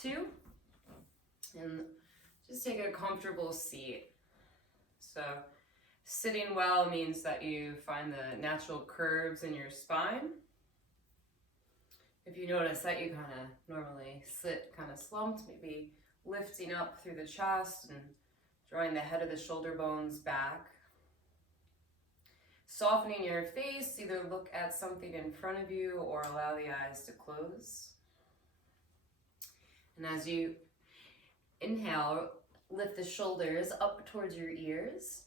2. And just take a comfortable seat. So sitting well means that you find the natural curves in your spine. If you notice that you kind of normally sit kind of slumped, maybe lifting up through the chest and drawing the head of the shoulder bones back. Softening your face, either look at something in front of you or allow the eyes to close. And as you inhale, lift the shoulders up towards your ears.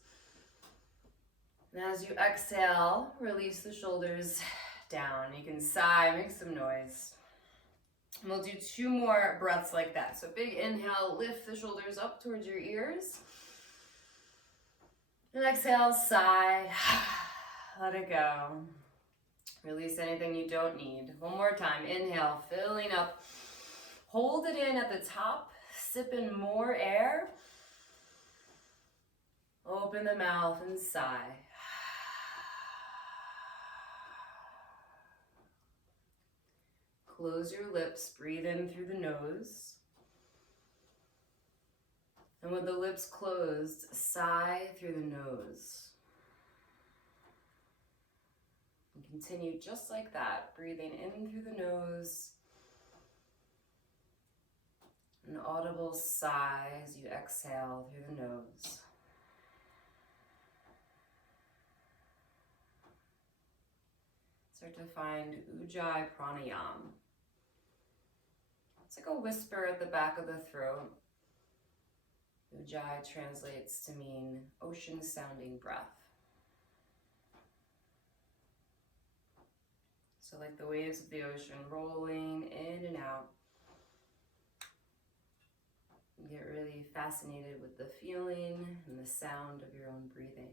And as you exhale, release the shoulders down. You can sigh, make some noise. And we'll do 2 more breaths like that. So big inhale, lift the shoulders up towards your ears. And exhale, sigh. Let it go. Release anything you don't need. One more time. Inhale, filling up. Hold it in at the top. Sip in more air. Open the mouth and sigh. Close your lips. Breathe in through the nose. And with the lips closed, sigh through the nose. And continue just like that, breathing in through the nose. An audible sigh as you exhale through the nose. Start to find Ujjayi Pranayama. It's like a whisper at the back of the throat. Ujjayi translates to mean ocean-sounding breath. So like the waves of the ocean rolling in and out. You get really fascinated with the feeling and the sound of your own breathing.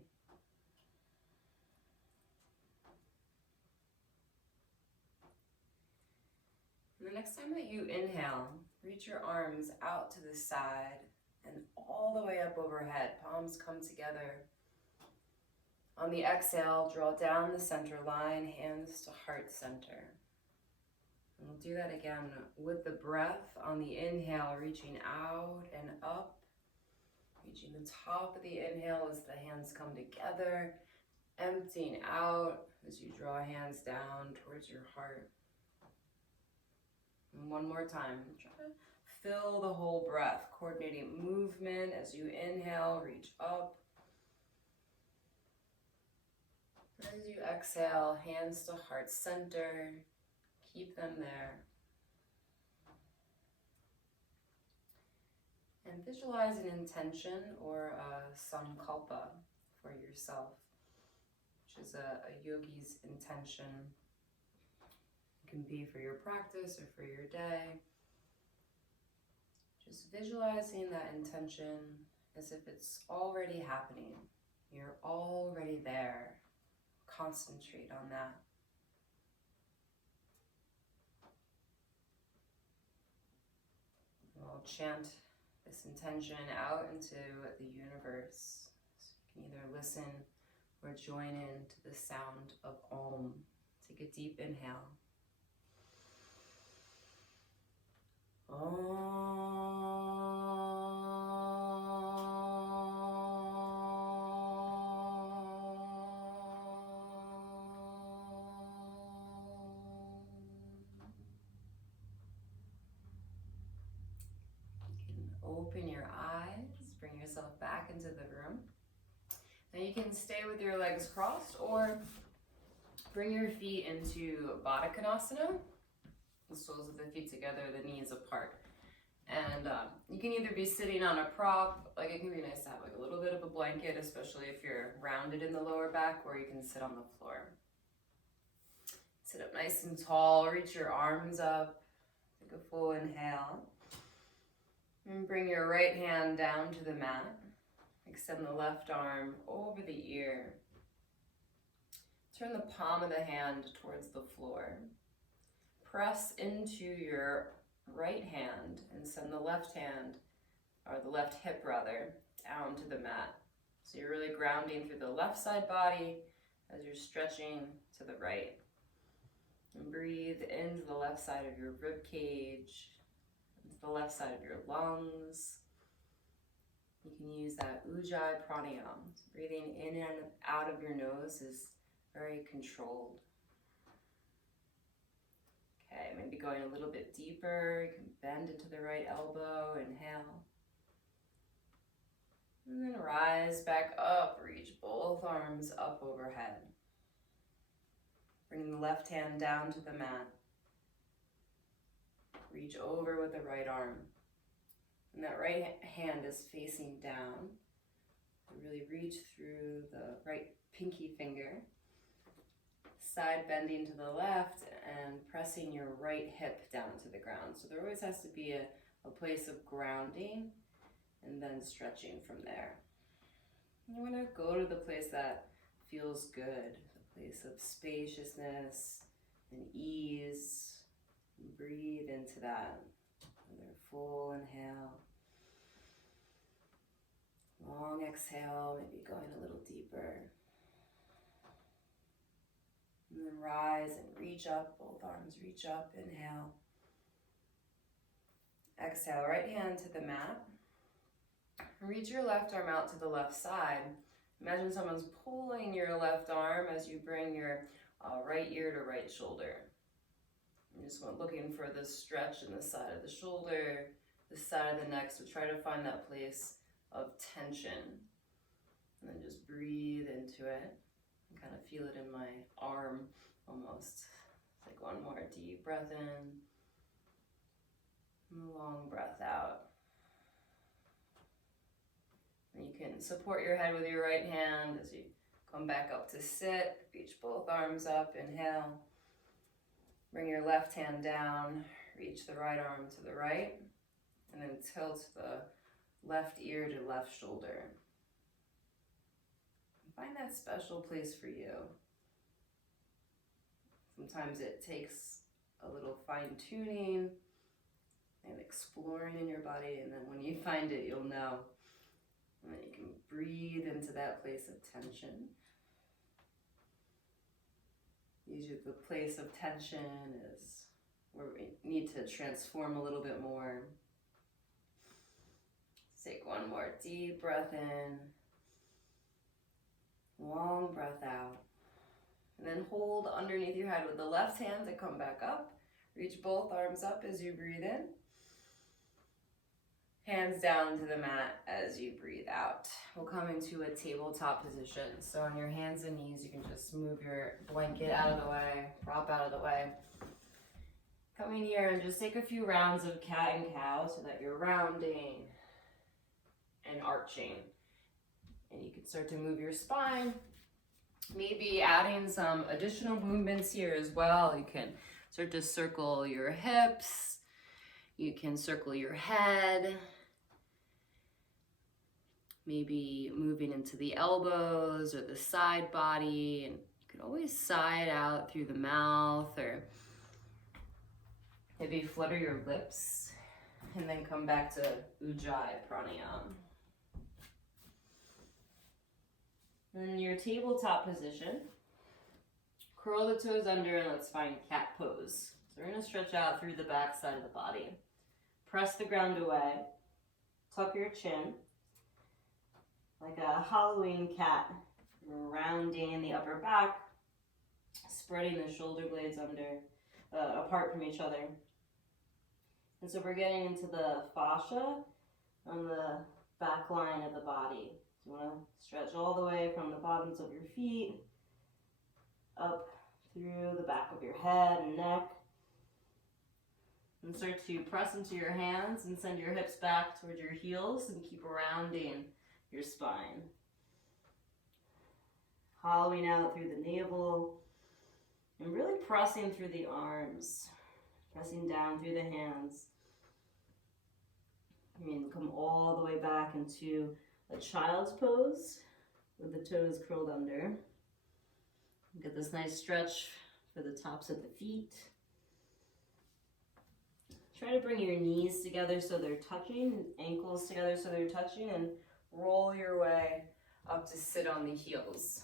And the next time that you inhale, reach your arms out to the side and all the way up overhead. Palms come together. On the exhale, draw down the center line, hands to heart center. And we'll do that again with the breath. On the inhale, reaching out and up. Reaching the top of the inhale as the hands come together. Emptying out as you draw hands down towards your heart. And one more time. Try to fill the whole breath, coordinating movement as you inhale, reach up. As you exhale, hands to heart center, keep them there. And visualize an intention or a sankalpa for yourself, which is a yogi's intention. It can be for your practice or for your day. Just visualizing that intention as if it's already happening. You're already there. Concentrate on that. We'll chant this intention out into the universe. So you can either listen or join in to the sound of Om. Take a deep inhale. Open your eyes, bring yourself back into the room. Now you can stay with your legs crossed or bring your feet into Baddha Konasana. The soles of the feet together, the knees apart. And you can either be sitting on a prop, like it can be nice to have like a little bit of a blanket, especially if you're rounded in the lower back, or you can sit on the floor. Sit up nice and tall, reach your arms up, take a full inhale. And bring your right hand down to the mat. Extend the left arm over the ear. Turn the palm of the hand towards the floor. Press into your right hand and send the left hand, or the left hip rather, down to the mat. So you're really grounding through the left side body as you're stretching to the right. And breathe into the left side of your rib cage, into the left left side of your lungs. You can use that Ujjayi pranayama. Breathing in and out of your nose is very controlled. Okay, maybe going a little bit deeper. You can bend into the right elbow, inhale. And then rise back up, reach both arms up overhead. Bring the left hand down to the mat. Reach over with the right arm. And that right hand is facing down. Really reach through the right pinky finger. Side bending to the left and pressing your right hip down to the ground. So there always has to be a place of grounding and then stretching from there. You want to go to the place that feels good, the place of spaciousness and ease. And breathe into that. Another full inhale. Long exhale, maybe going a little deeper. And then rise and reach up, both arms reach up, inhale. Exhale, right hand to the mat. Reach your left arm out to the left side. Imagine someone's pulling your left arm as you bring your right ear to right shoulder. You just want looking for the stretch in the side of the shoulder, the side of the neck, so try to find that place of tension. And then just breathe into it. I kind of feel it in my arm almost. It's like one more deep breath in, and a long breath out. And you can support your head with your right hand as you come back up to sit. Reach both arms up, inhale. Bring your left hand down, reach the right arm to the right, and then tilt the left ear to left shoulder. Find that special place for you. Sometimes it takes a little fine-tuning and exploring in your body, and then when you find it, you'll know. And then you can breathe into that place of tension. Usually the place of tension is where we need to transform a little bit more. Take one more deep breath in. Long breath out. And then hold underneath your head with the left hand to come back up. Reach both arms up as you breathe in. Hands down to the mat as you breathe out. We'll come into a tabletop position. So on your hands and knees, you can just move your blanket out of the way, prop out of the way. Come in here and just take a few rounds of cat and cow so that you're rounding and arching. And you can start to move your spine. Maybe adding some additional movements here as well. You can start to circle your hips. You can circle your head. Maybe moving into the elbows or the side body. And you can always side out through the mouth, or maybe flutter your lips and then come back to Ujjayi pranayama. In your tabletop position, curl the toes under and let's find cat pose. So we're going to stretch out through the back side of the body. Press the ground away. Tuck your chin. Like a Halloween cat. Rounding the upper back. Spreading the shoulder blades apart from each other. And so we're getting into the fascia on the back line of the body. So you want to stretch all the way from the bottoms of your feet up through the back of your head and neck. And start to press into your hands and send your hips back towards your heels and keep rounding your spine. Hollowing out through the navel and really pressing through the arms, pressing down through the hands. You can come all the way back into a child's pose with the toes curled under. Get this nice stretch for the tops of the feet. Try to bring your knees together so they're touching, ankles together so they're touching, and roll your way up to sit on the heels.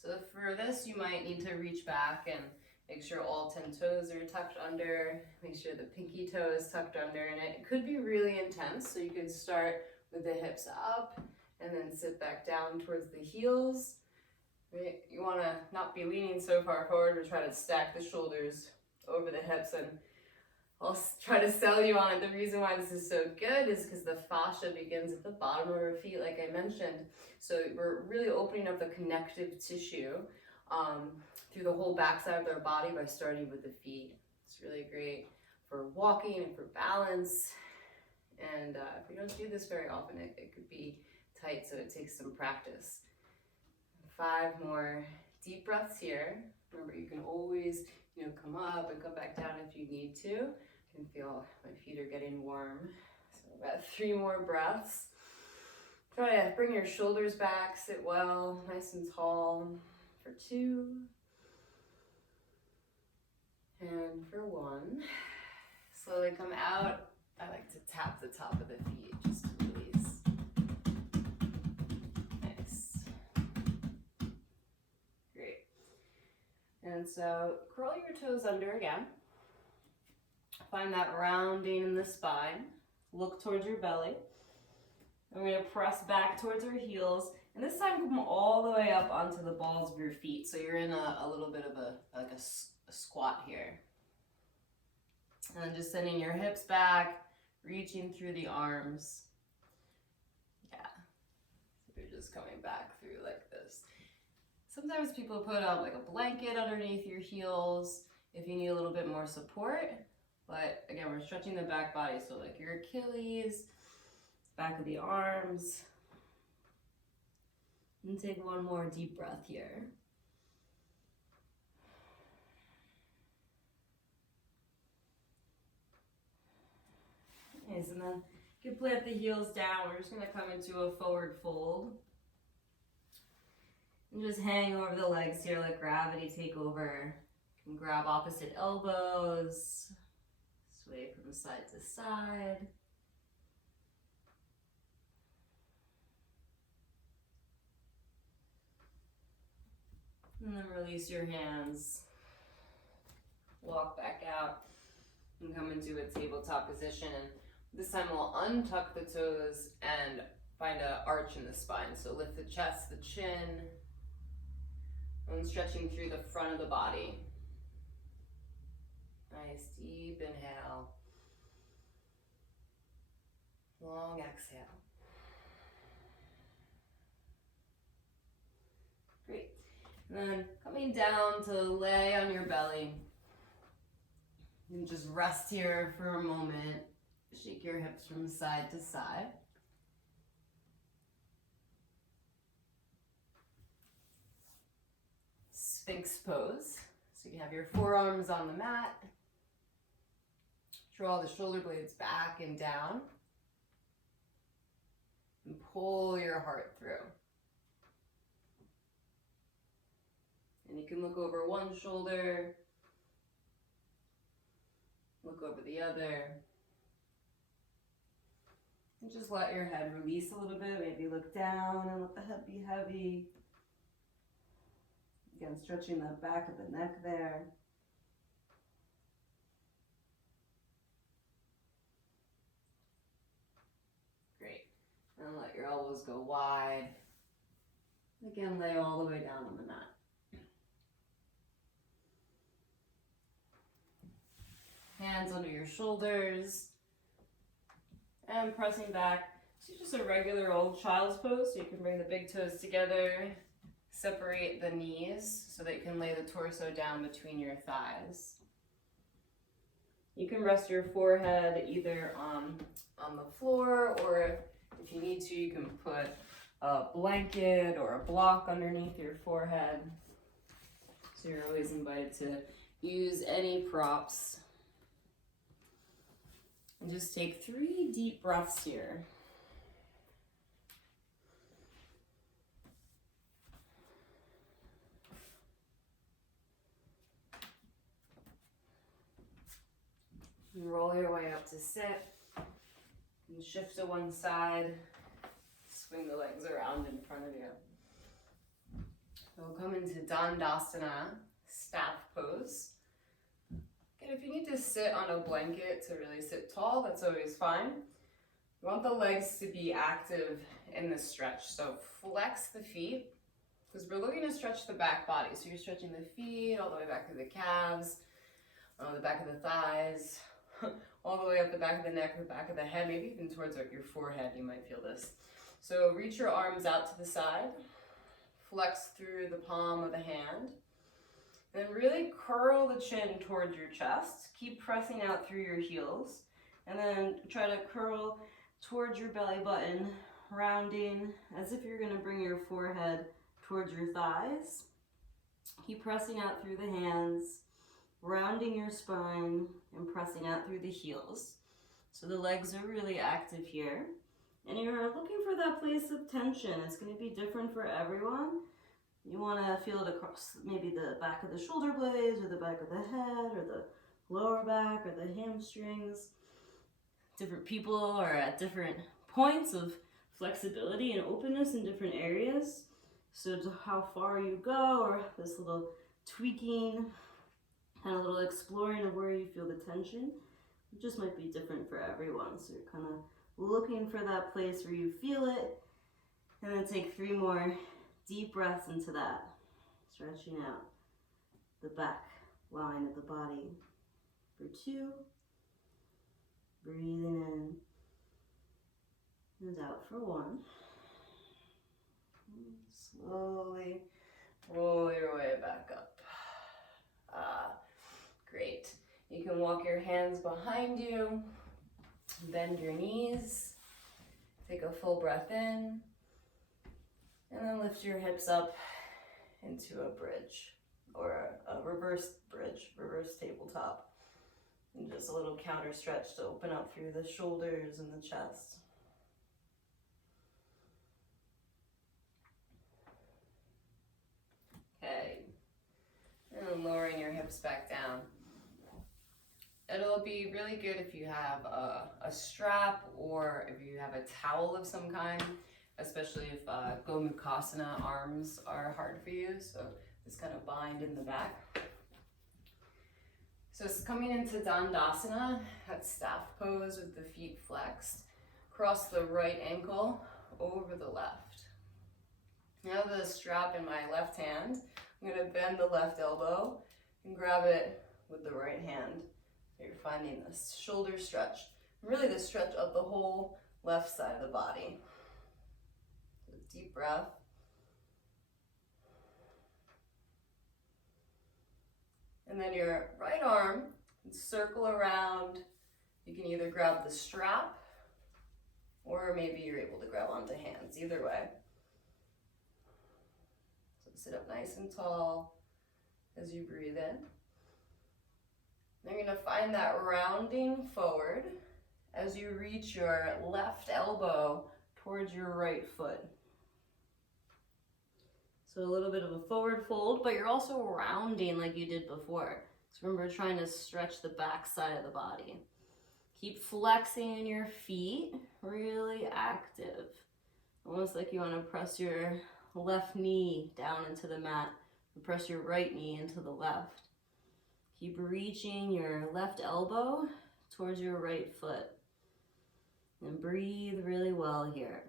So for this, you might need to reach back and Make sure all 10 toes are tucked under. Make sure the pinky toe is tucked under, and it could be really intense. So you could start with the hips up and then sit back down towards the heels. Right? You want to not be leaning so far forward, but try to stack the shoulders over the hips, and I'll try to sell you on it. The reason why this is so good is because the fascia begins at the bottom of our feet, like I mentioned. So we're really opening up the connective tissue through the whole backside of their body by starting with the feet. It's really great for walking and for balance. And if we don't do this very often, it could be tight, so it takes some practice. 5 more deep breaths here. Remember, you can always, come up and come back down if you need to. I can feel my feet are getting warm. So about 3 more breaths. Try to bring your shoulders back, sit well, nice and tall for 2. And for 1. Slowly come out. I like to tap the top of the feet just to release. Nice. Great. And so curl your toes under again. Find that rounding in the spine. Look towards your belly. And we're going to press back towards our heels. And this time come all the way up onto the balls of your feet. So you're in a little bit of a squat here. And then just sending your hips back, reaching through the arms. Yeah. So you're just coming back through like this. Sometimes people put like a blanket underneath your heels if you need a little bit more support. But again, we're stretching the back body. So like your Achilles, back of the arms. And take 1 more deep breath here. Nice, and then you can plant the heels down. We're just going to come into a forward fold. And just hang over the legs here, let gravity take over. You can grab opposite elbows, sway from side to side. And then release your hands. Walk back out and come into a tabletop position. And this time we'll untuck the toes and find an arch in the spine. So lift the chest, the chin, and stretching through the front of the body. Nice deep inhale. Long exhale. Great. And then coming down to lay on your belly. And just rest here for a moment. Shake your hips from side to side. Sphinx pose. So you can have your forearms on the mat. Draw the shoulder blades back and down. And pull your heart through. And you can look over one shoulder. Look over the other. And just let your head release a little bit. Maybe look down and let the head be heavy. Again, stretching the back of the neck there. Great. And let your elbows go wide. Again, lay all the way down on the mat. Hands under your shoulders. And pressing back to just a regular old child's pose. So you can bring the big toes together. Separate the knees so that you can lay the torso down between your thighs. You can rest your forehead either on the floor, or if you need to, you can put a blanket or a block underneath your forehead. So you're always invited to use any props. And just take 3 deep breaths here. And roll your way up to sit. And shift to one side. Swing the legs around in front of you. So we'll come into Dandasana, staff pose. And if you need to sit on a blanket to really sit tall, that's always fine. You want the legs to be active in the stretch. So flex the feet, because we're looking to stretch the back body. So you're stretching the feet all the way back to the calves, the back of the thighs, all the way up the back of the neck, the back of the head, maybe even towards like your forehead, you might feel this. So reach your arms out to the side, flex through the palm of the hand, then really curl the chin towards your chest. Keep pressing out through your heels, and then try to curl towards your belly button, rounding as if you're gonna bring your forehead towards your thighs. Keep pressing out through the hands, rounding your spine and pressing out through the heels. So the legs are really active here. And you're looking for that place of tension. It's going to be different for everyone. You want to feel it across maybe the back of the shoulder blades or the back of the head or the lower back or the hamstrings. Different people are at different points of flexibility and openness in different areas. So to how far you go, or this little tweaking, kind of a little exploring of where you feel the tension, it just might be different for everyone. So you're kind of looking for that place where you feel it, and then take 3 more deep breaths into that, stretching out the back line of the body for 2, breathing in and out for 1. Slowly roll your way back up. Great. You can walk your hands behind you, bend your knees, take a full breath in, and then lift your hips up into a bridge, or a reverse bridge, reverse tabletop. And just a little counter stretch to open up through the shoulders and the chest. Okay, and then lowering your hips back down. It'll be really good if you have a strap or if you have a towel of some kind, especially if Gomukhasana arms are hard for you. So just kind of bind in the back. So it's coming into Dandasana, that staff pose with the feet flexed. Cross the right ankle over the left. Now the strap in my left hand, I'm going to bend the left elbow and grab it with the right hand. So you're finding this shoulder stretch, really the stretch of the whole left side of the body. So deep breath. And then your right arm, circle around. You can either grab the strap or maybe you're able to grab onto hands, either way. So sit up nice and tall as you breathe in. Then you're going to find that rounding forward as you reach your left elbow towards your right foot. So a little bit of a forward fold, but you're also rounding like you did before. So remember, trying to stretch the back side of the body. Keep flexing your feet, really active. Almost like you want to press your left knee down into the mat, and press your right knee into the left. Keep reaching your left elbow towards your right foot. And breathe really well here.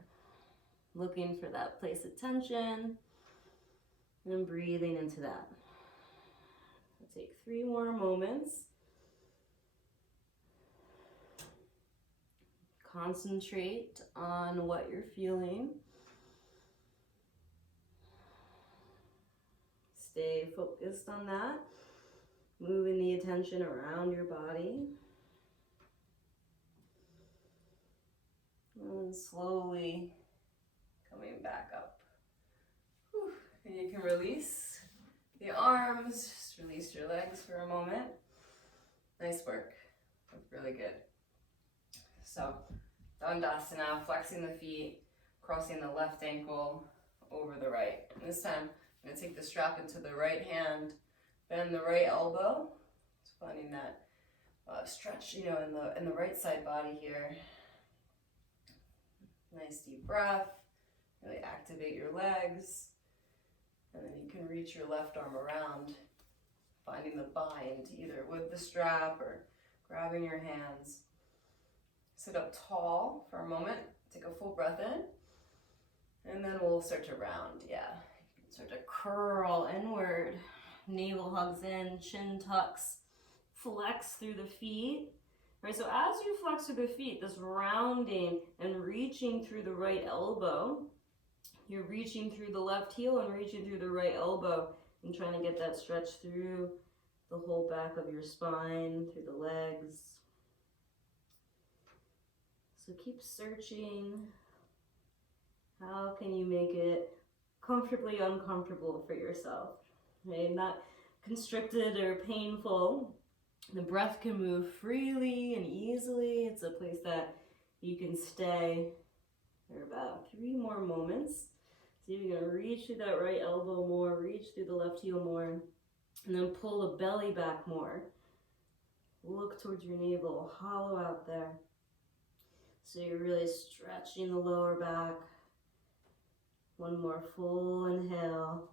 Looking for that place of tension. And breathing into that. We'll take 3 more moments. Concentrate on what you're feeling. Stay focused on that. Moving the attention around your body. And slowly coming back up. Whew. And you can release the arms, just release your legs for a moment. Nice work. That's really good. So, Dandasana, flexing the feet, crossing the left ankle over the right. And this time, I'm going to take the strap into the right hand, bend the right elbow. Just finding that stretch, in the right side body here. Nice deep breath. Really activate your legs. And then you can reach your left arm around finding the bind either with the strap or grabbing your hands. Sit up tall for a moment. Take a full breath in. And then we'll start to round. Yeah. Start to curl inward. Navel hugs in, chin tucks. Flex through the feet. Right, so as you flex through the feet, this rounding and reaching through the right elbow, you're reaching through the left heel and reaching through the right elbow and trying to get that stretch through the whole back of your spine, through the legs. So keep searching. How can you make it comfortably uncomfortable for yourself? Right? Not constricted or painful. The breath can move freely and easily. It's a place that you can stay for about 3 more moments. So you're going to reach through that right elbow more, reach through the left heel more, and then pull the belly back more. Look towards your navel, hollow out there. So you're really stretching the lower back. One more full inhale.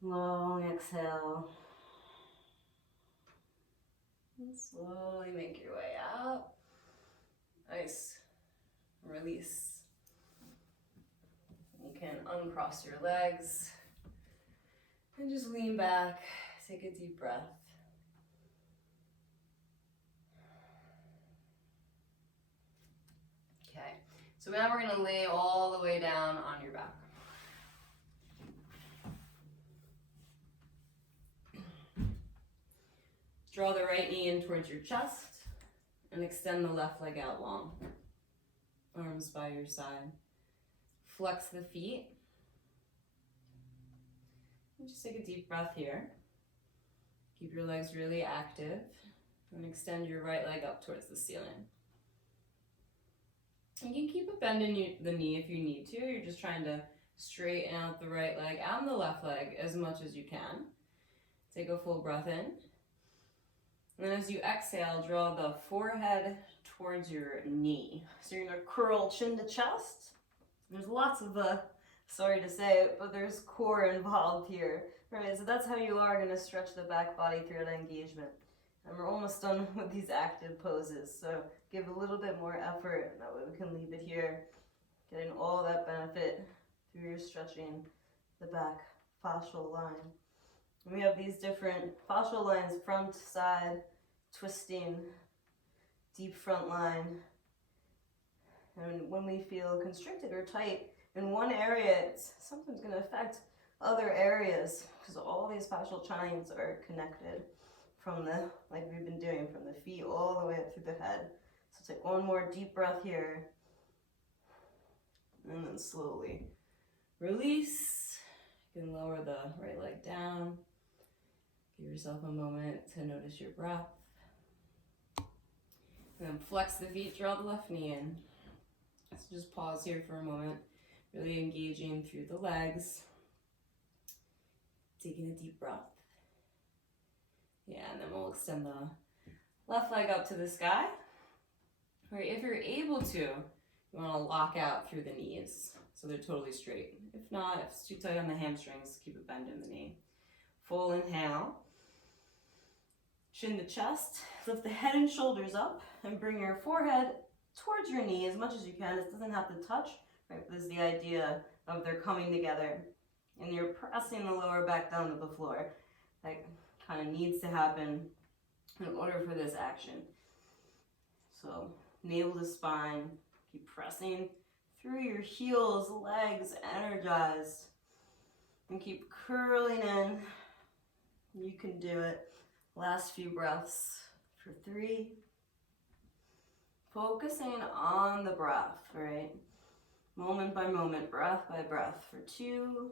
Long exhale. And slowly make your way out. Nice. Release. You can uncross your legs and just lean back. Take a deep breath. Okay, so now we're going to lay all the way down on your back. Draw the right knee in towards your chest and extend the left leg out long. Arms by your side. Flex the feet. And just take a deep breath here. Keep your legs really active and extend your right leg up towards the ceiling. You can keep a bend in the knee if you need to. You're just trying to straighten out the right leg and the left leg as much as you can. Take a full breath in. And then as you exhale, draw the forehead towards your knee. So you're gonna curl chin to chest. There's lots of, sorry to say it, but there's core involved here. Right, so that's how you are gonna stretch the back body through that engagement. And we're almost done with these active poses. So give a little bit more effort, that way we can leave it here. Getting all that benefit through your stretching the back fascial line. And we have these different fascial lines, front, side, twisting, deep front line. And when we feel constricted or tight in one area, it's sometimes going to affect other areas because all these fascial lines are connected from the, like we've been doing, from the feet all the way up through the head. So take one more deep breath here. And then slowly release. You can lower the right leg down. Give yourself a moment to notice your breath. And then flex the feet, draw the left knee in. So just pause here for a moment, really engaging through the legs. Taking a deep breath. Yeah, and then we'll extend the left leg up to the sky. All right, if you're able to, you want to lock out through the knees so they're totally straight. If not, if it's too tight on the hamstrings, keep a bend in the knee. Full inhale. Chin to chest. Lift the head and shoulders up and bring your forehead towards your knee as much as you can. It doesn't have to touch, right? But this is the idea of they're coming together. And you're pressing the lower back down to the floor. That kind of needs to happen in order for this action. So navel to spine. Keep pressing through your heels, legs, energized. And keep curling in. You can do it. Last few breaths for 3. Focusing on the breath, right? Moment by moment, breath by breath for 2.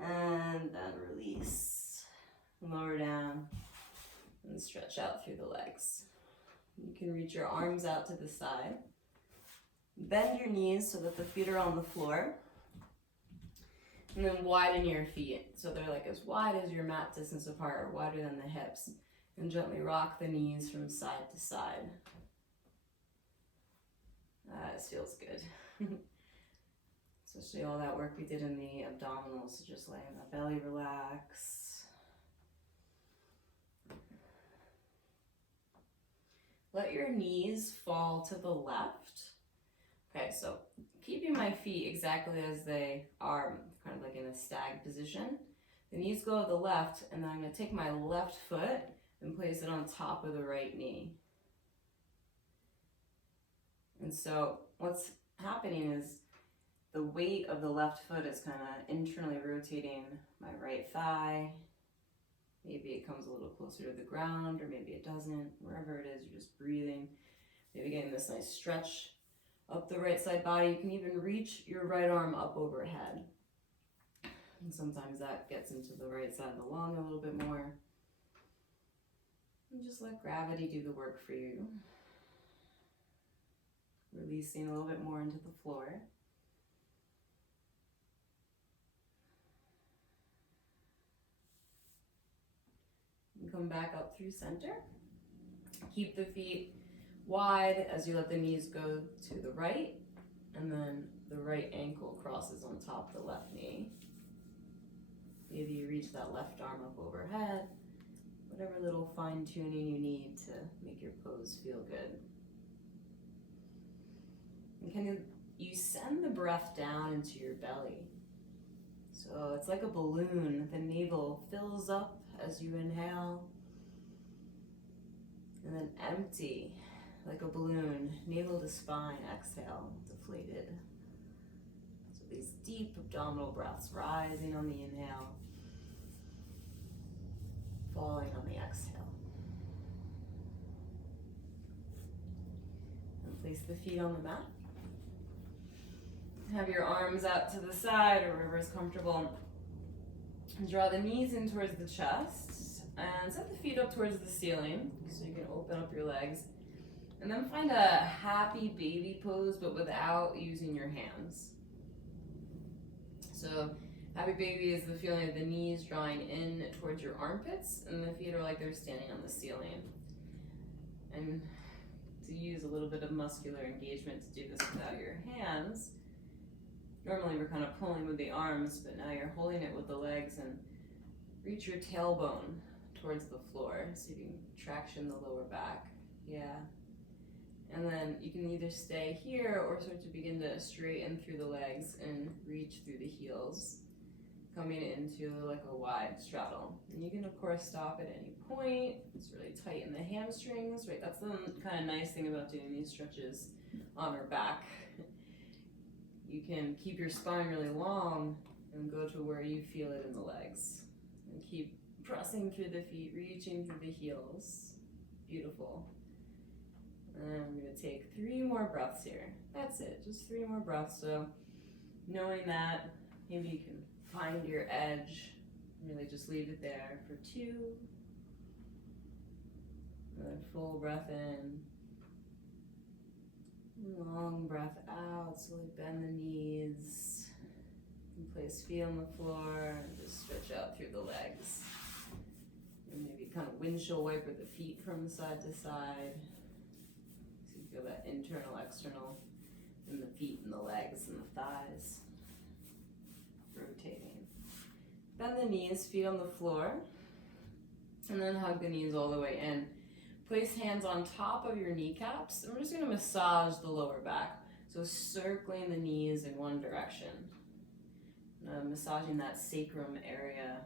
And then release. Lower down and stretch out through the legs. You can reach your arms out to the side. Bend your knees so that the feet are on the floor. And then widen your feet so they're like as wide as your mat distance apart or wider than the hips. And gently rock the knees from side to side. This feels good. Especially all that work we did in the abdominals, so just letting the belly relax. Let your knees fall to the left. Okay, so keeping my feet exactly as they are, kind of like in a stag position. The knees go to the left, and then I'm going to take my left foot and place it on top of the right knee. And so what's happening is the weight of the left foot is kind of internally rotating my right thigh. Maybe it comes a little closer to the ground, or maybe it doesn't. Wherever it is, you're just breathing. Maybe getting this nice stretch up the right side body. You can even reach your right arm up overhead. And sometimes that gets into the right side of the lung a little bit more. And just let gravity do the work for you. Releasing a little bit more into the floor. And come back up through center. Keep the feet wide as you let the knees go to the right, and then the right ankle crosses on top of the left knee. Maybe you reach that left arm up overhead. Whatever little fine tuning you need to make your pose feel good. And can you send the breath down into your belly? So it's like a balloon. The navel fills up as you inhale, and then empty like a balloon, navel to spine, exhale, deflated. So these deep abdominal breaths, rising on the inhale, falling on the exhale. And place the feet on the mat. Have your arms out to the side or wherever is comfortable. And draw the knees in towards the chest and set the feet up towards the ceiling so you can open up your legs. And then find a happy baby pose, but without using your hands. So happy baby is the feeling of the knees drawing in towards your armpits, and the feet are like they're standing on the ceiling. And to use a little bit of muscular engagement to do this without your hands, normally we're kind of pulling with the arms, but now you're holding it with the legs, and reach your tailbone towards the floor so you can traction the lower back. Yeah. And then you can either stay here or start to begin to straighten through the legs and reach through the heels, coming into like a wide straddle. And you can of course stop at any point. It's really tighten the hamstrings, right? That's the kind of nice thing about doing these stretches on our back. You can keep your spine really long and go to where you feel it in the legs. And keep pressing through the feet, reaching through the heels. Beautiful. And I'm going to take 3 more breaths here. That's it, just 3 more breaths. So knowing that, maybe you can find your edge, really just leave it there for 2. Another full breath in. Long breath out, slowly bend the knees. And place feet on the floor and just stretch out through the legs. And maybe kind of windshield wiper the feet from side to side. So you feel that internal, external in the feet and the legs and the thighs. Rotating. Bend the knees, feet on the floor. And then hug the knees all the way in. Place hands on top of your kneecaps, and we're just going to massage the lower back. So circling the knees in one direction. Massaging that sacrum area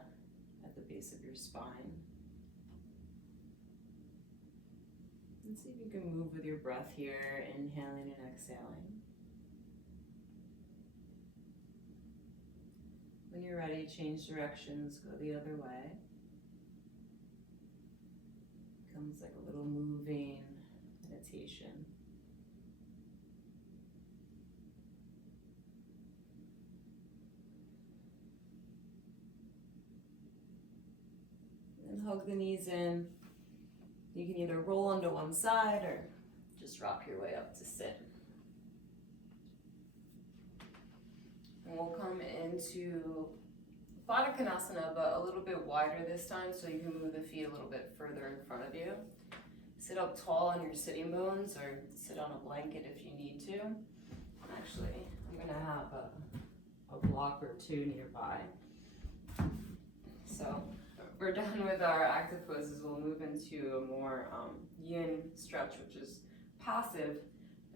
at the base of your spine. And see if you can move with your breath here, inhaling and exhaling. When you're ready, change directions, go the other way. Becomes like a little moving meditation. And hug the knees in. You can either roll onto one side or just rock your way up to sit. And we'll come into Baddha Konasana, but a little bit wider this time, so you can move the feet a little bit further in front of you. Sit up tall on your sitting bones, or sit on a blanket if you need to. Actually, I'm gonna have a block or two nearby. So we're done with our active poses. We'll move into a more yin stretch, which is passive,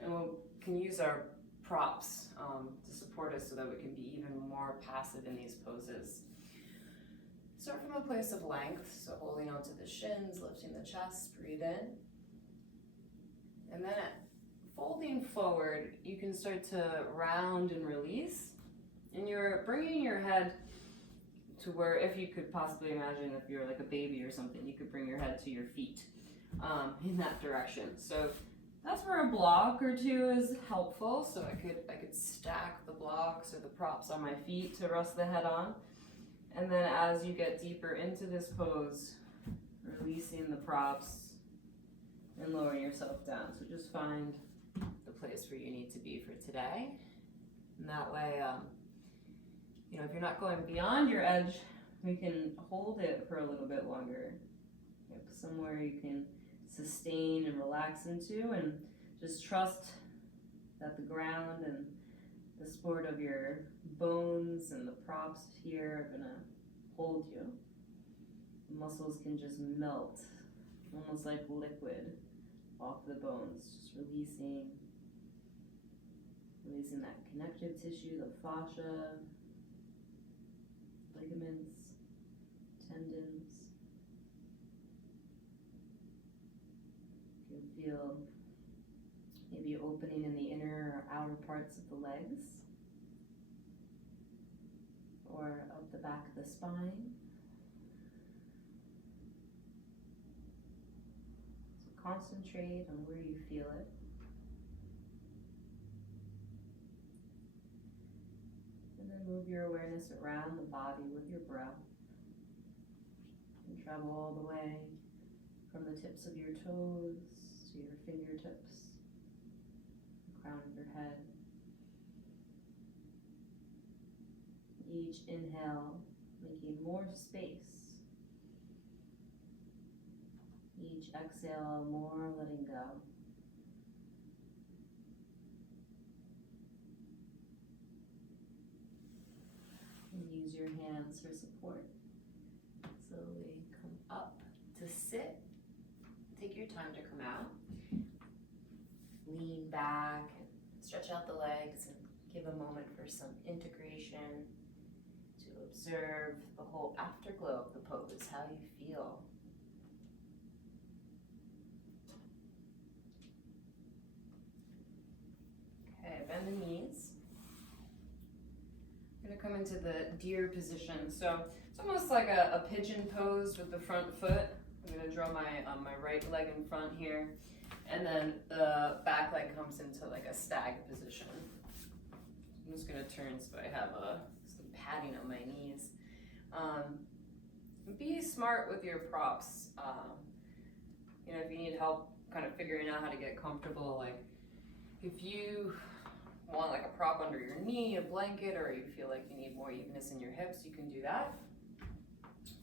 and we can use our props to support us so that we can be even more passive in these poses. Start from a place of length, so holding onto the shins, lifting the chest, breathe in. And then folding forward, you can start to round and release. And you're bringing your head to where, if you could possibly imagine, if you're like a baby or something, you could bring your head to your feet in that direction. So that's where a block or two is helpful. So I could stack the blocks or the props on my feet to rest the head on. And then as you get deeper into this pose, releasing the props and lowering yourself down. So just find the place where you need to be for today. And that way, if you're not going beyond your edge, we can hold it for a little bit longer. Somewhere you can sustain and relax into, and just trust that the ground and the support of your bones and the props here are gonna hold you. The muscles can just melt, almost like liquid, off the bones, just releasing that connective tissue, the fascia, ligaments, tendons. You can feel maybe opening in the inner or outer parts of the legs, or up the back of the spine. So concentrate on where you feel it. And then move your awareness around the body with your breath. And travel all the way from the tips of your toes to your fingertips, the crown of your head. Each inhale, making more space. Each exhale, more letting go. And use your hands for support. Slowly come up to sit. Take your time to come out. Lean back and stretch out the legs and give a moment for some integration, to observe the whole afterglow of the pose, how you feel. Okay, bend the knees. I'm gonna come into the deer position. So it's almost like a pigeon pose with the front foot. I'm gonna draw my right leg in front here, and then the back leg comes into like a stag position. I'm just gonna turn so I have some padding on my knees. Be smart with your props. If you need help kind of figuring out how to get comfortable, like if you want like a prop under your knee, a blanket, or you feel like you need more evenness in your hips, you can do that.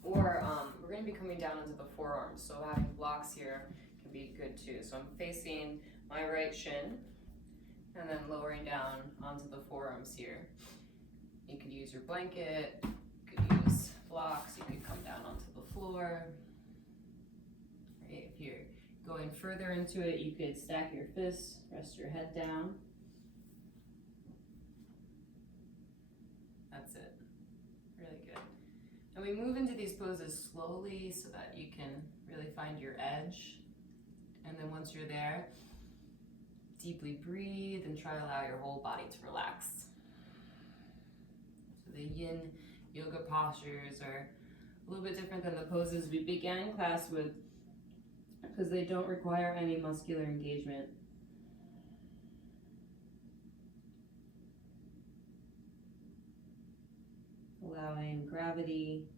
Or we're going to be coming down into the forearms, so having blocks here can be good too. So I'm facing my right shin and then lowering down onto the forearms here. You could use your blanket, you could use blocks, you could come down onto the floor. Right, if you're going further into it, you could stack your fists, rest your head down. That's it. Really good. And we move into these poses slowly so that you can really find your edge. And then once you're there, deeply breathe and try to allow your whole body to relax. So the yin yoga postures are a little bit different than the poses we began class with, because they don't require any muscular engagement. Allowing gravity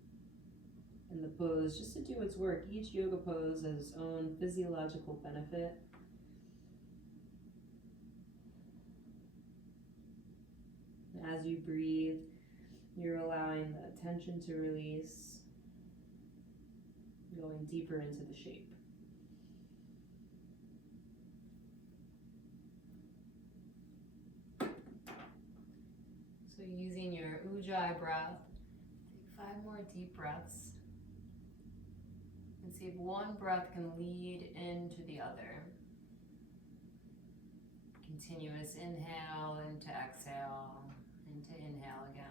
in the pose just to do its work. Each yoga pose has its own physiological benefit. As you breathe, you're allowing the tension to release, going deeper into the shape. So using your Ujjayi breath. Take 5 more deep breaths. And see if one breath can lead into the other. Continuous inhale into exhale, into inhale again.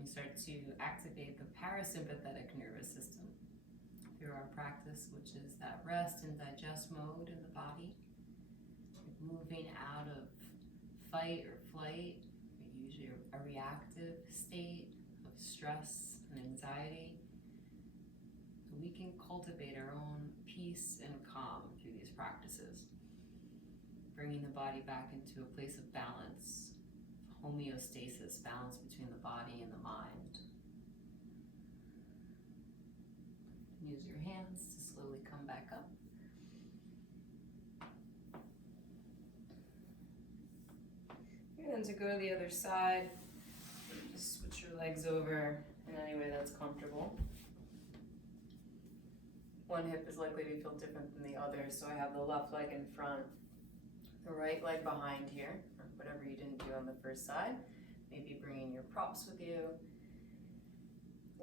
We start to activate the parasympathetic nervous system through our practice, which is that rest and digest mode in the body. Moving out of fight or flight, usually a reactive state of stress and anxiety. So we can cultivate our own peace and calm through these practices, bringing the body back into a place of balance, homeostasis, balance between the body and the mind. Use your hands to slowly come back up. And then to go to the other side, just switch your legs over in any way that's comfortable. One hip is likely to feel different than the other, so I have the left leg in front, the right leg behind here, or whatever you didn't do on the first side. Maybe bringing your props with you,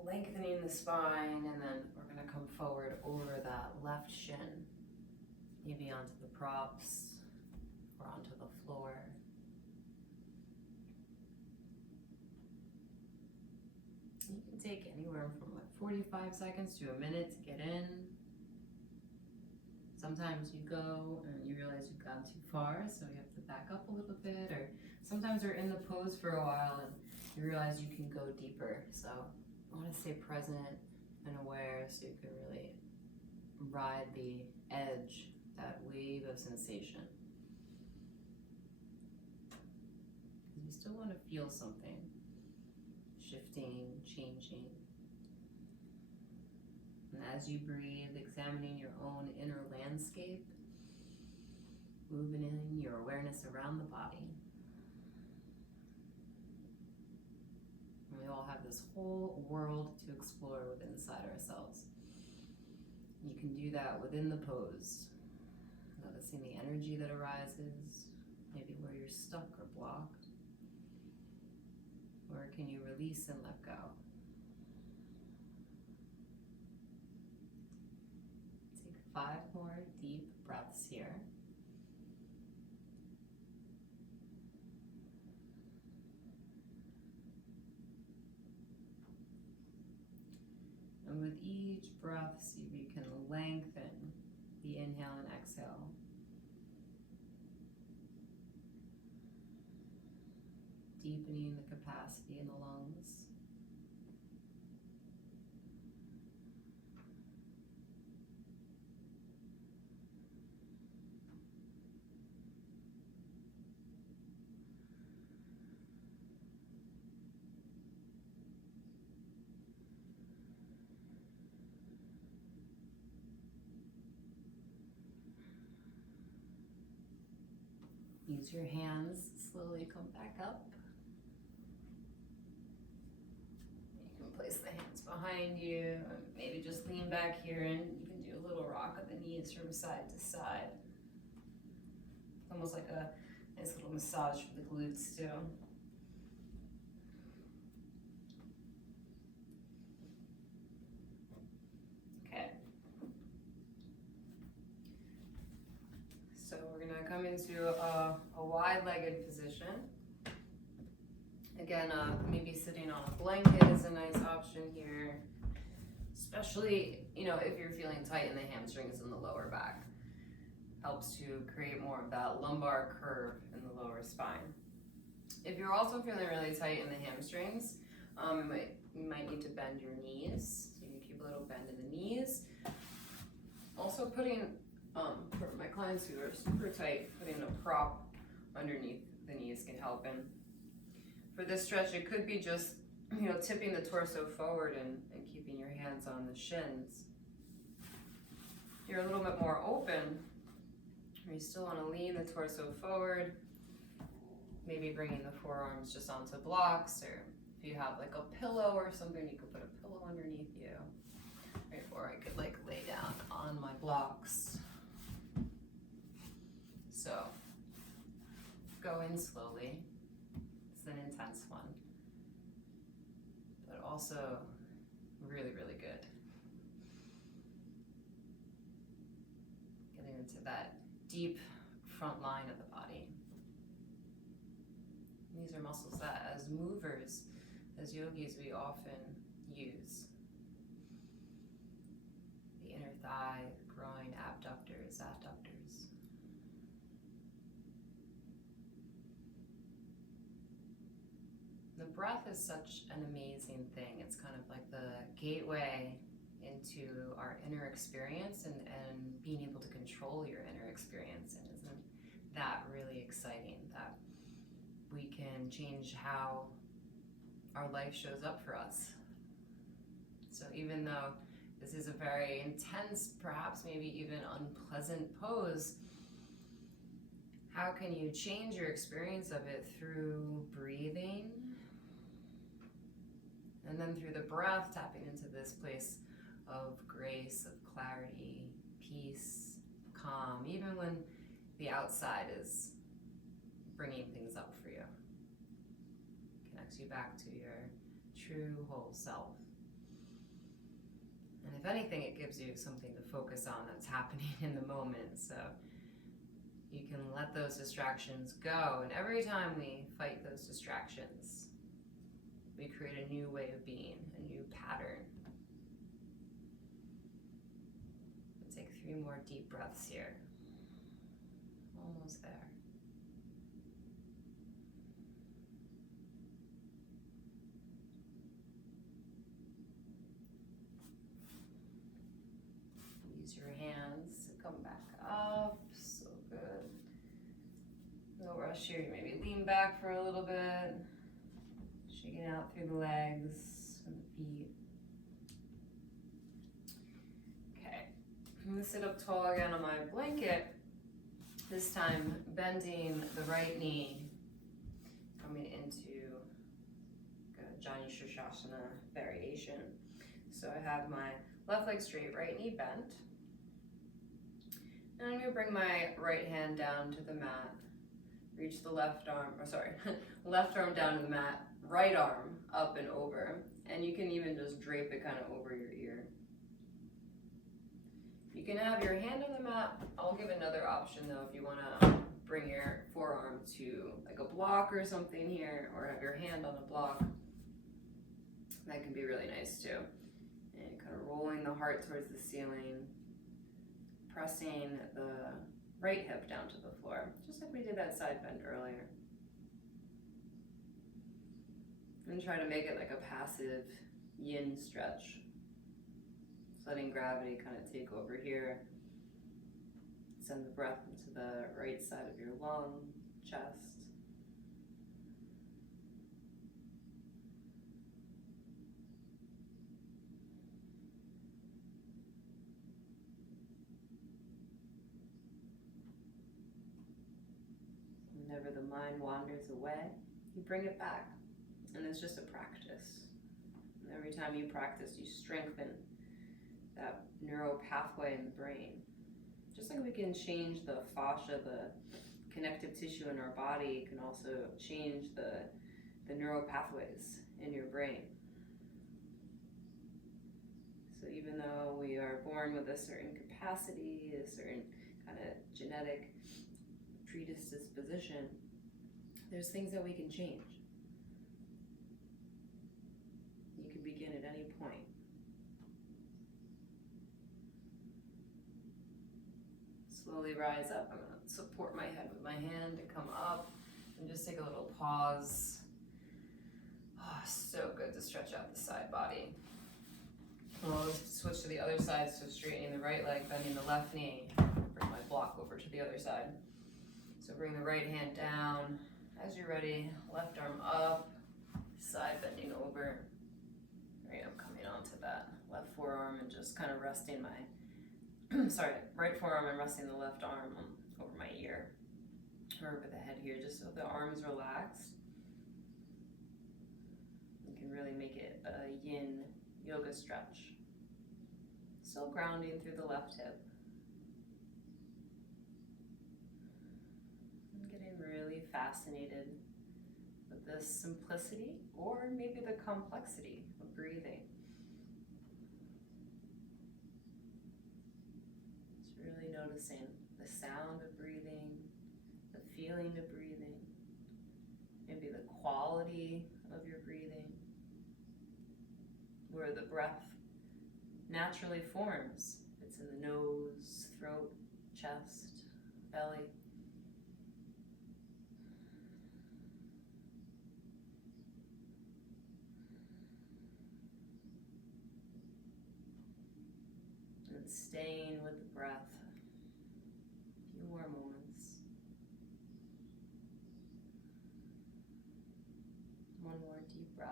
lengthening the spine, and then we're going to come forward over that left shin, maybe onto the props or onto the floor. You can take anywhere from like 45 seconds to a minute to get in. Sometimes you go and you realize you've gone too far, so you have to back up a little bit, or sometimes you're in the pose for a while and you realize you can go deeper. So I want to stay present and aware so you can really ride the edge, that wave of sensation. Because you still want to feel something. Shifting, changing. And as you breathe, examining your own inner landscape, moving in your awareness around the body. And we all have this whole world to explore within inside ourselves. You can do that within the pose, noticing the energy that arises, maybe where you're stuck or blocked. Or can you release and let go? Take 5 more deep breaths here. And with each breath, see if you can lengthen the inhale and exhale. Deepening the capacity in the lungs. Use your hands, slowly come back up. Place the hands behind you, maybe just lean back here and you can do a little rock of the knees from side to side. Almost like a nice little massage for the glutes too. Okay. So we're gonna come into a wide-legged position. Again, maybe sitting on a blanket is a nice option here, especially, if you're feeling tight in the hamstrings and the lower back. Helps to create more of that lumbar curve in the lower spine. If you're also feeling really tight in the hamstrings, you might need to bend your knees. So you can keep a little bend in the knees. Also putting, for my clients who are super tight, putting a prop underneath the knees can help. And for this stretch, it could be just, tipping the torso forward and keeping your hands on the shins. If you're a little bit more open, or you still want to lean the torso forward, maybe bringing the forearms just onto blocks, or if you have like a pillow or something, you could put a pillow underneath you. Right, or I could like lay down on my blocks. So go in slowly. It's an intense one, but also really, really good. Getting into that deep front line of the body. These are muscles that as movers, as yogis, we often use. The inner thigh, the groin, abductors, adductors. The breath is such an amazing thing. It's kind of like the gateway into our inner experience and being able to control your inner experience. And isn't that really exciting that we can change how our life shows up for us? So even though this is a very intense, perhaps maybe even unpleasant pose, how can you change your experience of it through breathing? And then through the breath, tapping into this place of grace, of clarity, peace, calm, even when the outside is bringing things up for you. Connects you back to your true whole self. And if anything, it gives you something to focus on that's happening in the moment. So you can let those distractions go. And every time we fight those distractions, we create a new way of being, a new pattern. We'll take 3 more deep breaths here. Almost there. Use your hands to come back up. So good. No rush here. You maybe lean back for a little bit. Shaking out through the legs and the feet. Okay. I'm going to sit up tall again on my blanket. This time bending the right knee, coming into Jani Shirshasana variation. So I have my left leg straight, right knee bent. And I'm going to bring my right hand down to the mat. Reach the left arm, left arm down to the mat, right arm up and over. And you can even just drape it kind of over your ear. You can have your hand on the mat. I'll give another option though if you want to bring your forearm to like a block or something here, or have your hand on a block. That can be really nice too. And kind of rolling the heart towards the ceiling, pressing the right hip down to the floor, just like we did that side bend earlier. And try to make it like a passive yin stretch. Just letting gravity kind of take over here. Send the breath into the right side of your lung, chest. Whenever the mind wanders away, you bring it back. And it's just a practice. And every time you practice, you strengthen that neural pathway in the brain. Just like we can change the fascia, the connective tissue in our body, it can also change the neural pathways in your brain. So even though we are born with a certain capacity, a certain kind of genetic predisposition, there's things that we can change. You can begin at any point. Slowly rise up. I'm going to support my head with my hand and come up and just take a little pause. Oh, so good to stretch out the side body. We'll switch to the other side, so straightening the right leg, bending the left knee. Bring my block over to the other side. So bring the right hand down. As you're ready, left arm up, side bending over. Right, I'm coming onto that left forearm and just kind of resting my right forearm and resting the left arm over my ear or over the head here, just so the arm is relaxed. You can really make it a yin yoga stretch. Still grounding through the left hip. I'm getting really fascinated with the simplicity or maybe the complexity of breathing. Just really noticing the sound of breathing, the feeling of breathing, maybe the quality of your breathing, where the breath naturally forms. It's in the nose, throat, chest, belly. And staying with the breath. A few more moments. One more deep breath.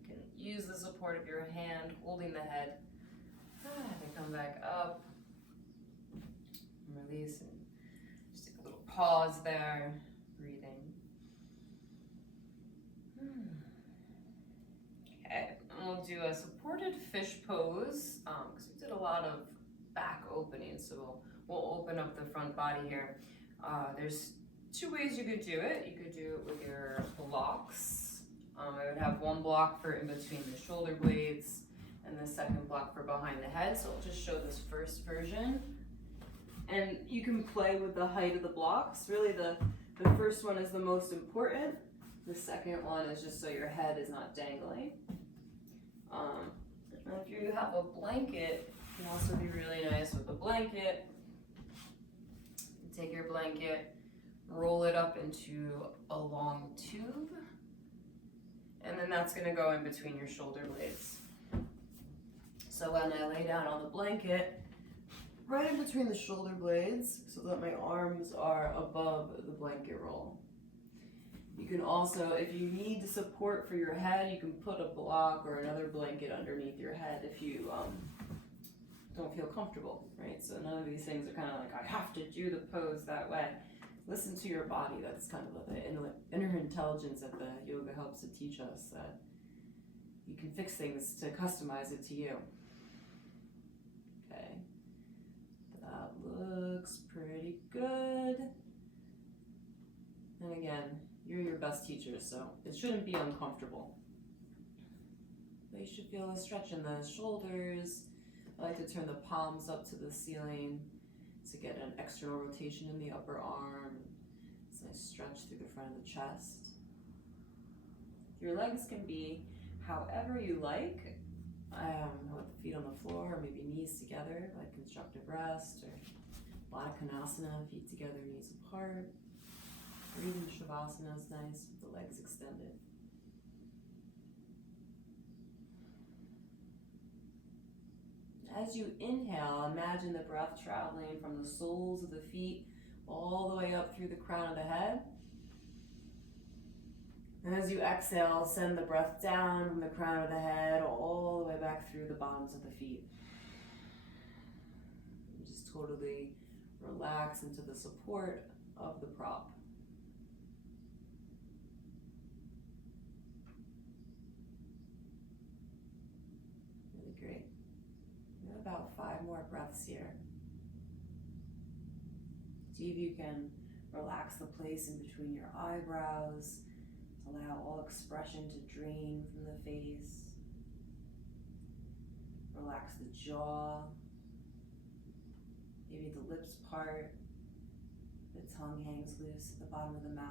You can use the support of your hand holding the head. And come back up. Release and just take a little pause there. Breathing. Okay, and we'll do a supported fish pose because we did a lot of back opening, so we'll open up the front body here. There's two ways you could do it. You could do it with your blocks. I would have one block for in between the shoulder blades and the second block for behind the head. So I'll just show this first version. And you can play with the height of the blocks. Really the first one is the most important. The second one is just so your head is not dangling. And if you have a blanket, it can also be really nice with a blanket. Take your blanket, roll it up into a long tube, and then that's gonna go in between your shoulder blades. So when I lay down on the blanket, right in between the shoulder blades, so that my arms are above the blanket roll. You can also, if you need support for your head, you can put a block or another blanket underneath your head if you don't feel comfortable, right? So none of these things are kind of like, I have to do the pose that way. Listen to your body. That's kind of the inner intelligence that the yoga helps to teach us, that you can fix things to customize it to you. Okay, that looks pretty good. And again, you're your best teacher, so it shouldn't be uncomfortable. But you should feel a stretch in the shoulders. I like to turn the palms up to the ceiling to get an external rotation in the upper arm. It's a nice stretch through the front of the chest. Your legs can be however you like, with the feet on the floor, or maybe knees together, like constructive rest, or Baddha Konasana, feet together, knees apart. Or even Shavasana is nice with the legs extended. As you inhale, imagine the breath traveling from the soles of the feet all the way up through the crown of the head. And as you exhale, send the breath down from the crown of the head all the way back through the bottoms of the feet. And just totally relax into the support of the prop. Really great. We have about 5 more breaths here. See if you can relax the place in between your eyebrows. Allow all expression to drain from the face. Relax the jaw. Maybe the lips part. The tongue hangs loose at the bottom of the mouth.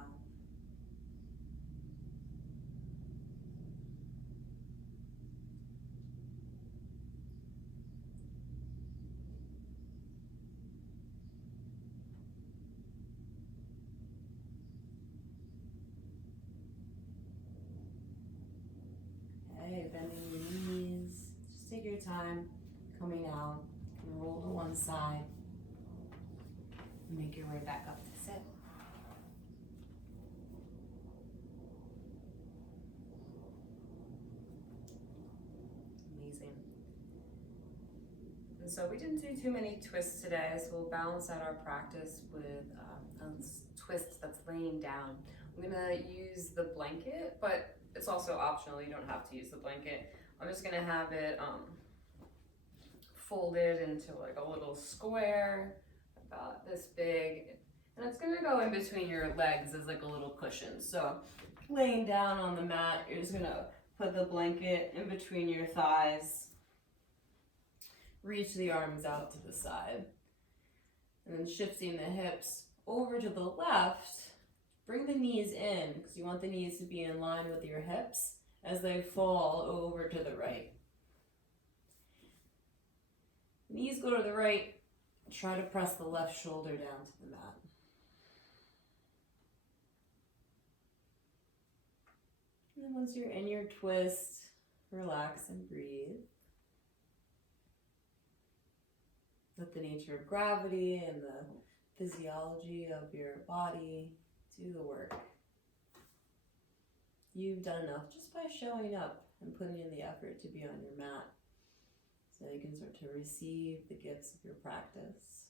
Bending your knees. Just take your time coming out. You can roll to one side. Make your way back up to sit. Amazing. And so we didn't do too many twists today, so we'll balance out our practice with a twist that's laying down. I'm gonna use the blanket, but it's also optional, you don't have to use the blanket. I'm just gonna have it folded into like a little square about this big, and it's gonna go in between your legs as like a little cushion. So laying down on the mat, you're just gonna put the blanket in between your thighs, reach the arms out to the side, and then shifting the hips over to the left. Bring the knees in, because you want the knees to be in line with your hips as they fall over to the right. Knees go to the right, try to press the left shoulder down to the mat. And then once you're in your twist, relax and breathe. Let the nature of gravity and the physiology of your body do the work. You've done enough just by showing up and putting in the effort to be on your mat, so you can start to receive the gifts of your practice.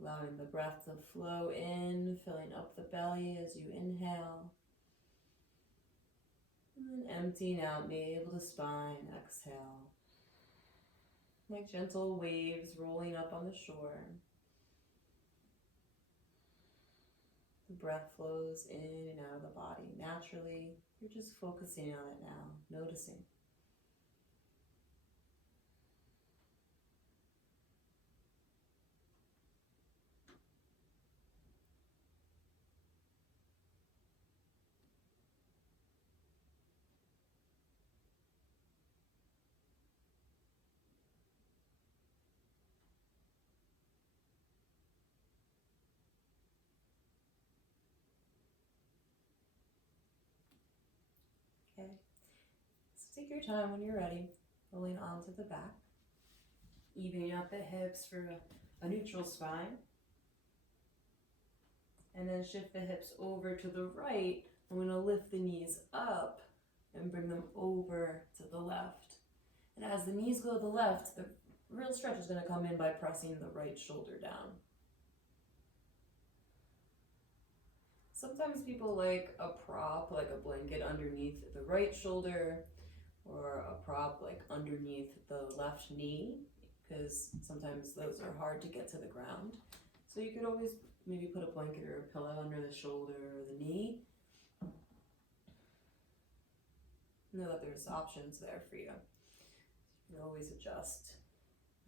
Allowing the breath to flow in, filling up the belly as you inhale. And then emptying out, navel to spine, exhale. Like gentle waves rolling up on the shore. The breath flows in and out of the body naturally. You're just focusing on it now, noticing. Okay, so take your time when you're ready, rolling onto the back, evening out the hips for a neutral spine, and then shift the hips over to the right. I'm going to lift the knees up and bring them over to the left. And as the knees go to the left, the real stretch is going to come in by pressing the right shoulder down. Sometimes people like a prop, like a blanket underneath the right shoulder, or a prop like underneath the left knee, because sometimes those are hard to get to the ground. So you could always maybe put a blanket or a pillow under the shoulder or the knee. Know that there's options there for you. You can always adjust,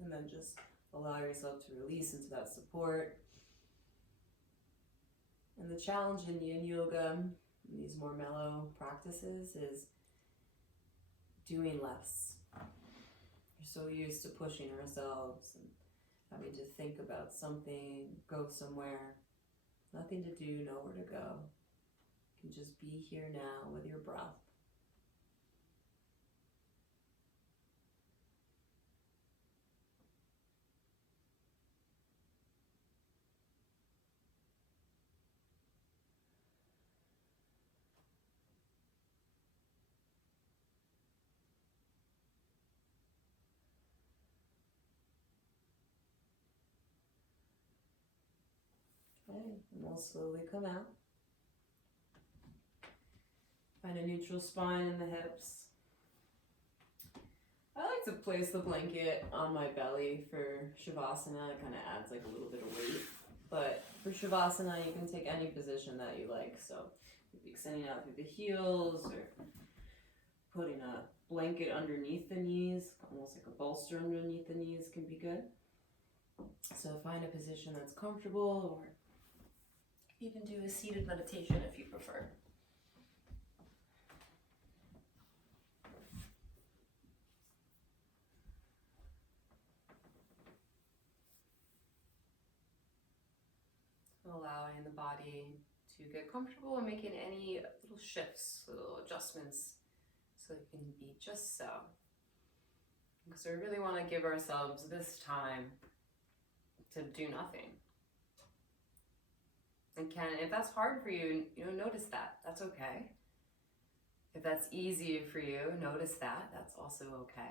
and then just allow yourself to release into that support. And the challenge in yin yoga, in these more mellow practices, is doing less. We're so used to pushing ourselves and having to think about something, go somewhere. Nothing to do, nowhere to go. You can just be here now with your breath. Okay, and we'll slowly come out. Find a neutral spine in the hips. I like to place the blanket on my belly for Shavasana. It kind of adds like a little bit of weight. But for Shavasana, you can take any position that you like. So maybe extending out through the heels, or putting a blanket underneath the knees, almost like a bolster underneath the knees can be good. So find a position that's comfortable, or even do a seated meditation if you prefer. Allowing the body to get comfortable and making any little shifts, little adjustments, so it can be just so. Because we really want to give ourselves this time to do nothing. And if that's hard for you, notice that. That's okay. If that's easy for you, notice that. That's also okay.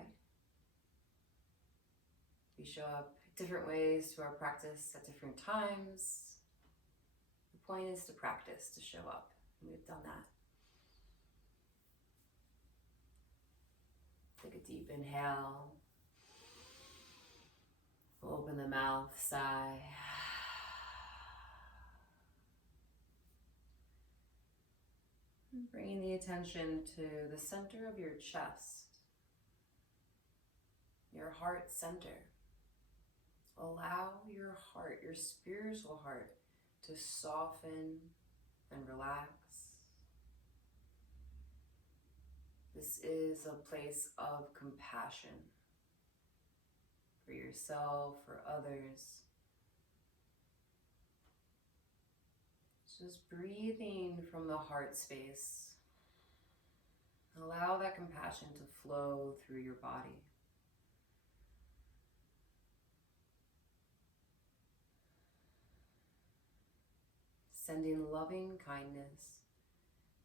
We show up different ways to our practice at different times. The point is to practice, to show up. We've done that. Take a deep inhale. Open the mouth, sigh. Bringing the attention to the center of your chest, your heart center. Allow your heart, your spiritual heart, to soften and relax. This is a place of compassion for yourself, for others. Just breathing from the heart space. Allow that compassion to flow through your body. Sending loving kindness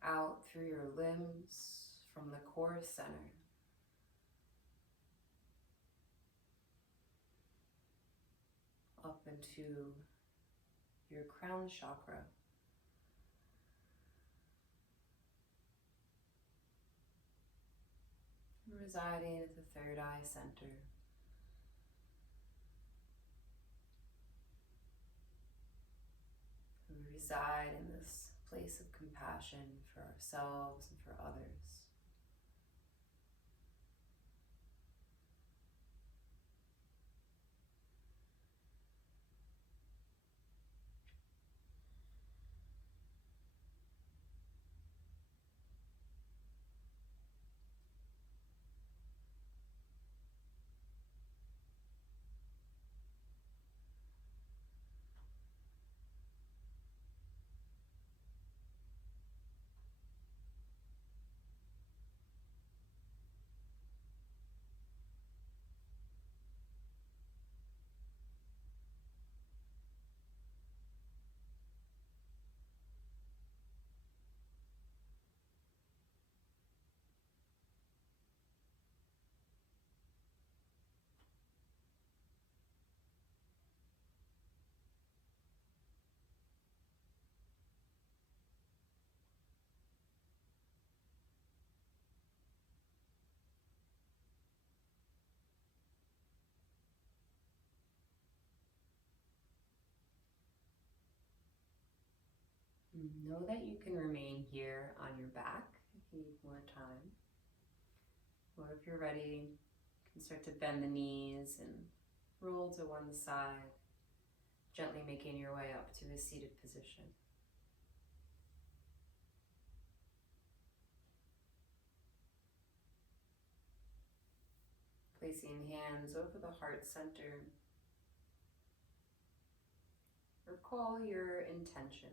out through your limbs from the core center. Up into your crown chakra. Residing at the third eye center. We reside in this place of compassion for ourselves and for others. Know that you can remain here on your back if you need more time. Or if you're ready, you can start to bend the knees and roll to one side, gently making your way up to a seated position. Placing hands over the heart center. Recall your intention.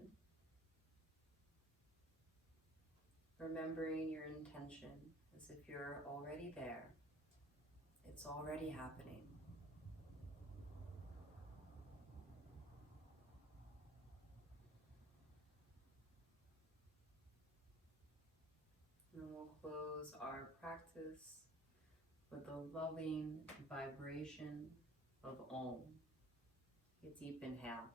Remembering your intention as if you're already there. It's already happening. And we'll close our practice with a loving vibration of Om. A deep inhale.